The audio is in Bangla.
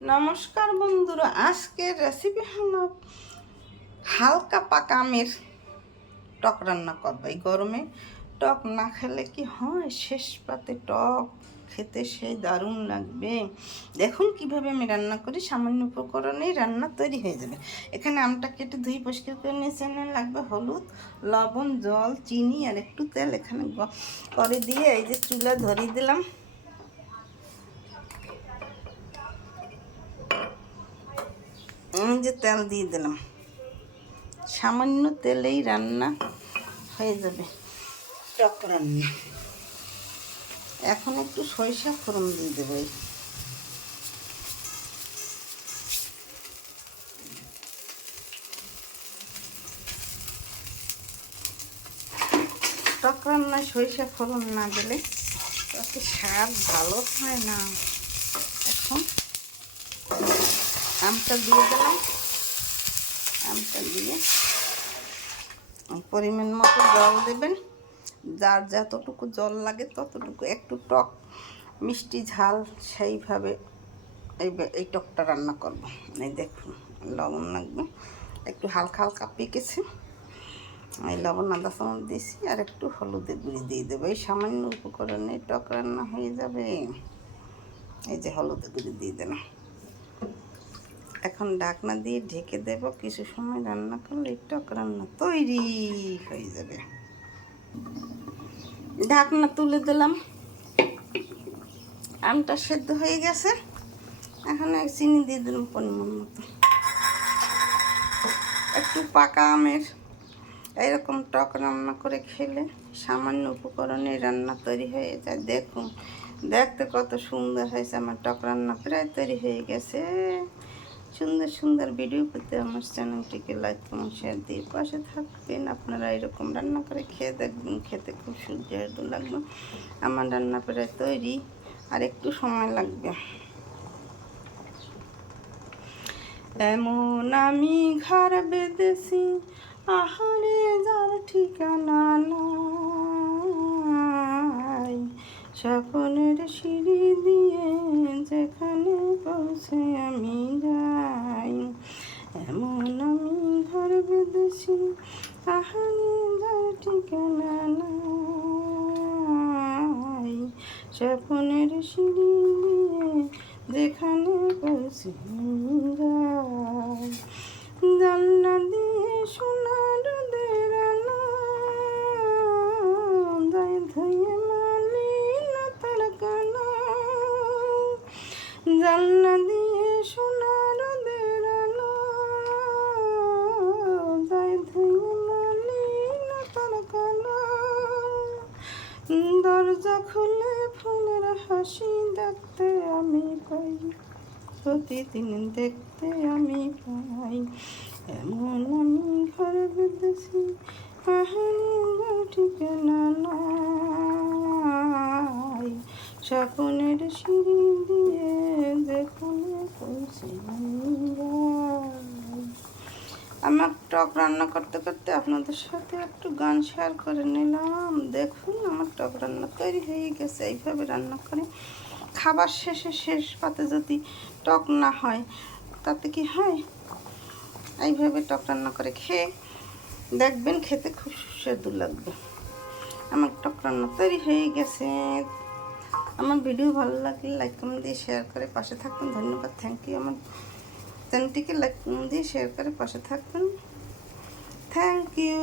নমস্কার বন্ধুরা, আজকের রেসিপি হলো হালকা পাকা আমের টক রান্না করবো। এই গরমে টক না খেলে কি হয়, শেষ পাতে টক খেতে সেই দারুণ লাগবে। দেখুন কিভাবে আমি রান্না করি, সামান্য উপকরণেই রান্না তৈরি হয়ে যাবে। এখানে আমটা কেটে ধুই পরিষ্কার করে নিয়েছি। লাগবে হলুদ, লবণ, জল, চিনি আর একটু তেল। এখানে করে দিয়ে এই যে চুলা ধরিয়ে দিলাম। যে তেল দিয়ে দিলাম, সামান্য তেলেই রান্না হয়ে যাবে টক রান্না। এখন একটু সরিষা ফোড়ন দিয়ে দেবো। টক রান্নায় সরিষা ফোড়ন না দিলে তাতে স্বাদ ভালো হয় না। এখন আমটা দিয়ে দিলাম। আমটা দিয়ে পরিমাণ মতো জল দেবেন। যার যতটুকু জল লাগে ততটুকু, একটু টক মিষ্টি ঝাল সেইভাবে এই টকটা রান্না করব। এই দেখুন, লবণ লাগবে, একটু হালকা হালকা পেকেছে। এই লবণ আদা চামচ দিয়েছি, আর একটু হলুদের গুঁড়ি দিয়ে দেবো। এই সামান্য উপকরণে টক রান্না হয়ে যাবে। এই যে হলুদের গুঁড়ি দিয়ে দিলাম। এখন ঢাকনা দিয়ে ঢেকে দেব। কিছু সময় রান্না করলে এই টক রান্না তৈরি হয়ে যাবে। ঢাকনা তুলে দিলাম। আমটা সেদ্ধ হয়ে গেছে। এখন চিনি দিয়ে দিলাম পরিমাণ মতো। একটু পাকা আমের এরকম টক রান্না করে খেলে সামান্য উপকরণে রান্না তৈরি হয়ে যায়। দেখুন, দেখতে কত সুন্দর হয়েছে। আমার টক রান্না প্রায় তৈরি হয়ে গেছে। সুন্দর সুন্দর ভিডিও পেতে আমার চ্যানেলটিকে লাইক, কমেন্ট, শেয়ার দিয়ে পাশে থাকবেন। আপনারা এরকম রান্না করে খেয়ে দেখবেন, খেতে খুব সুস্বাদু লাগবে। আমার রান্না প্রায় তৈরি, আর একটু সময় লাগবে। এমন আমি ঘর বেঁধেছি, আহারে যার ঠিকানা নাই, স্বপ্নের সিঁড়ি দিয়ে যেখানে পৌঁছে আমি যাই। এমন আমি ঘর বেঁধেছি, আহারে যার ঠিকানা নাই, স্বপ্নের সিঁড়ি দিয়ে যেখানে পৌঁছে আমি যাই। জানলা দিয়ে সোনার রোদের আলো যায় ধুয়ে মালিনতার কালো। জানলা দিয়ে সোনার রোদের আলো যায় ধুয়ে মালিনতার কালো। দরজা খুলে ফুলের হাসি দেখতে আমি পাই, প্রতিদিন দেখতে আমি পাই। এমন আমি ঘর বেঁধেছি, আহারে ঠিকানা নাই, স্বপ্নের সিঁড়ি দিয়ে যেখানে পৌঁছে আমি যাই। আমার টক রান্না করতে করতে আপনাদের সাথে একটু গান শেয়ার করে নিলাম। দেখুন, আমার টক রান্না তৈরি হয়ে গেছে। এইভাবে রান্না করে খাবার শেষে শেষ পাতে যদি টক না হয় তাতে কি হয়, এইভাবে টক রান্না করে খেয়ে দেখবেন, খেতে খুব সুস্বাদু লাগবে। আমার টক রান্না তৈরি হয়ে গেছে। আমার ভিডিও ভালো লাগলে লাইক, কমেন্ট দিয়ে শেয়ার করে পাশে থাকবেন। ধন্যবাদ, থ্যাংক ইউ। আমার চ্যানেলটিকে লাইক, কমেন্ট দিয়ে শেয়ার করে পাশে থাকবেন। Thank you.